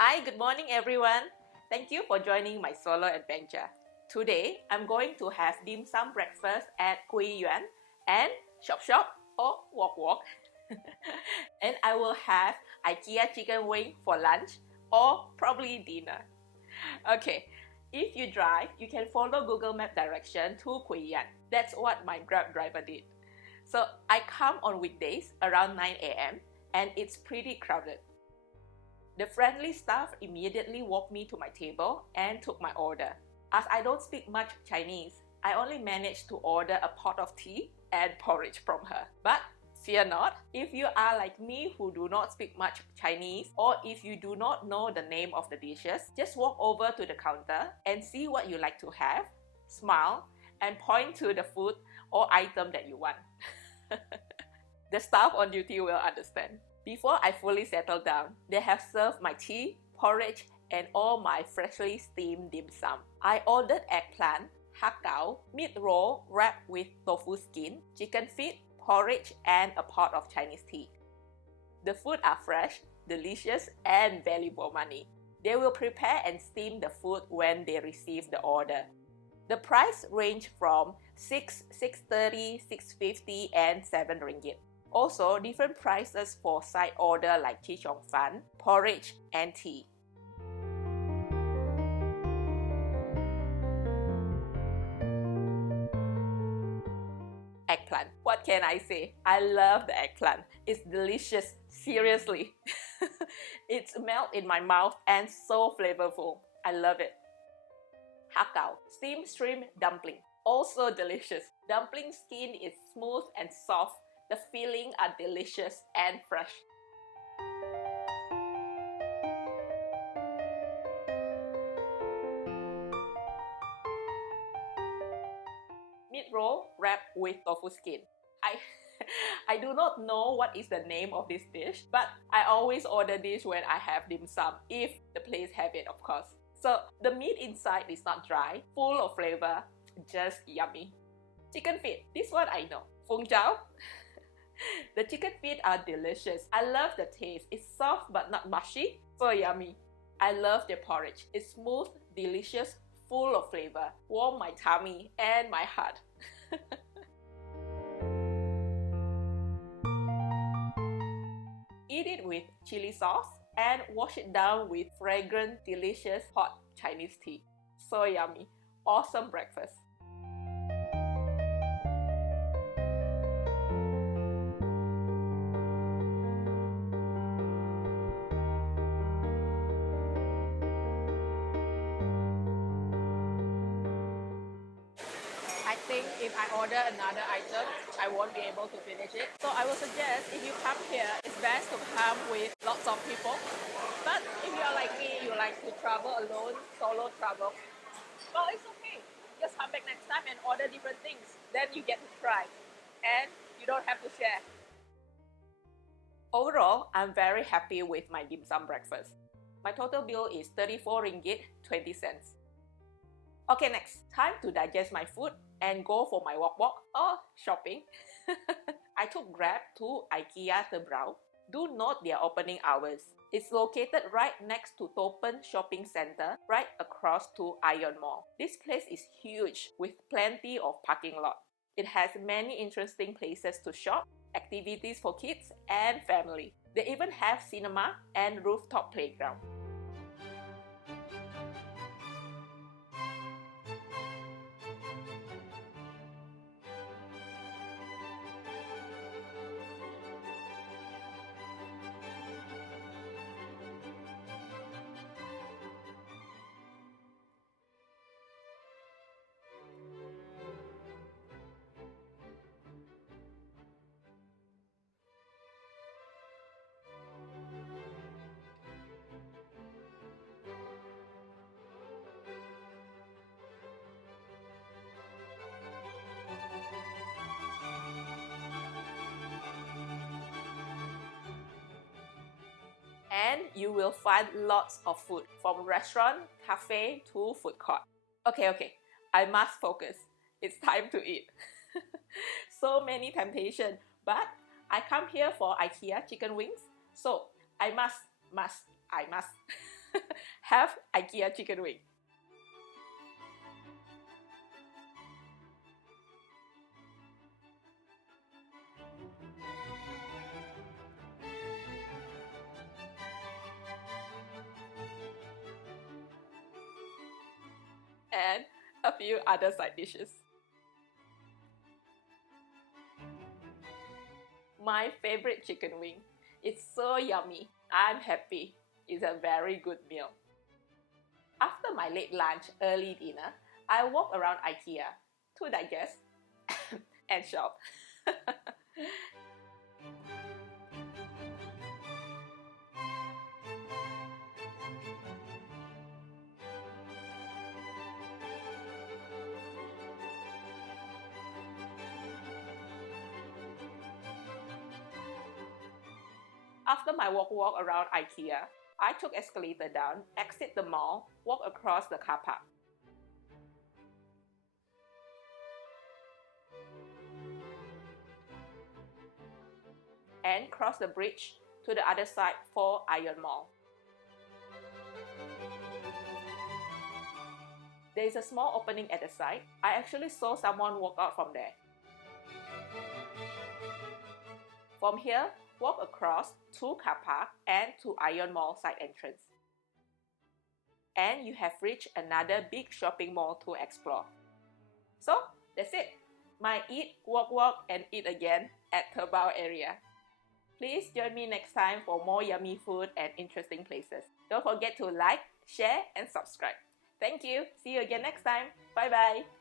Hi, good morning everyone. Thank you for joining my solo adventure. Today, I'm going to have dim sum breakfast at Gui Yuan and shop or walk. And I will have IKEA chicken wing for lunch or probably dinner. Okay, if you drive, you can follow Google Map direction to Gui Yuan. That's what my Grab driver did. So I come on weekdays around 9 a.m. and it's pretty crowded. The friendly staff immediately walked me to my table and took my order. As I don't speak much Chinese, I only managed to order a pot of tea and porridge from her. But fear not, if you are like me who do not speak much Chinese, or if you do not know the name of the dishes, just walk over to the counter and see what you like to have, smile, and point to the food or item that you want. The staff on duty will understand. Before I fully settle down, they have served my tea, porridge, and all my freshly steamed dim sum. I ordered eggplant, har gow, meat roll wrapped with tofu skin, chicken feet, porridge, and a pot of Chinese tea. The food are fresh, delicious, and value for money. They will prepare and steam the food when they receive the order. The price range from 6.30, 6.50, and 7 ringgit. Also, different prices for side order like chee chong fan, porridge, and tea. Eggplant. What can I say? I love the eggplant. It's delicious, seriously. It's melt in my mouth and so flavorful. I love it. Har gow, steamed shrimp dumpling. Also delicious. Dumpling skin is smooth and soft. The filling are delicious and fresh. Meat roll wrapped with tofu skin. I do not know what is the name of this dish, but I always order this when I have dim sum, if the place have it, of course. So the meat inside is not dry, full of flavor, just yummy. Chicken feet, this one I know. Fung chao. The chicken feet are delicious. I love the taste. It's soft but not mushy. So yummy. I love the porridge. It's smooth, delicious, full of flavor. Warm my tummy and my heart. Eat it with chili sauce and wash it down with fragrant, delicious hot Chinese tea. So yummy. Awesome breakfast. I think if I order another item, I won't be able to finish it. So I will suggest if you come here, it's best to come with lots of people. But if you are like me, you like to travel alone, solo travel, well, it's okay. Just come back next time and order different things. Then you get to try. And you don't have to share. Overall, I'm very happy with my dim sum breakfast. My total bill is 34 ringgit 20 cents. Okay, next, time to digest my food and go for my walk or shopping. I took Grab to IKEA Tebrau. Do note their opening hours. It's located right next to Toppen Shopping Center, right across to AEON Mall. This place is huge with plenty of parking lot. It has many interesting places to shop, activities for kids and family. They even have cinema and rooftop playground. you will find lots of food, from restaurant, cafe to food court. Okay, I must focus. It's time to eat. So many temptations, but I come here for IKEA chicken wings, so I must have IKEA chicken wing. And a few other side dishes. My favorite chicken wing. It's so yummy. I'm happy. It's a very good meal. After my late lunch, early dinner, I walk around IKEA to digest and shop. After my walk around IKEA, I took escalator down, exit the mall, walk across the car park. And cross the bridge to the other side for ION Mall. There is a small opening at the side. I actually saw someone walk out from there. From here, walk across to car park and to ION Mall side entrance. And you have reached another big shopping mall to explore. So, that's it. My eat, walk, and eat again at Terbau area. Please join me next time for more yummy food and interesting places. Don't forget to like, share, and subscribe. Thank you. See you again next time. Bye bye.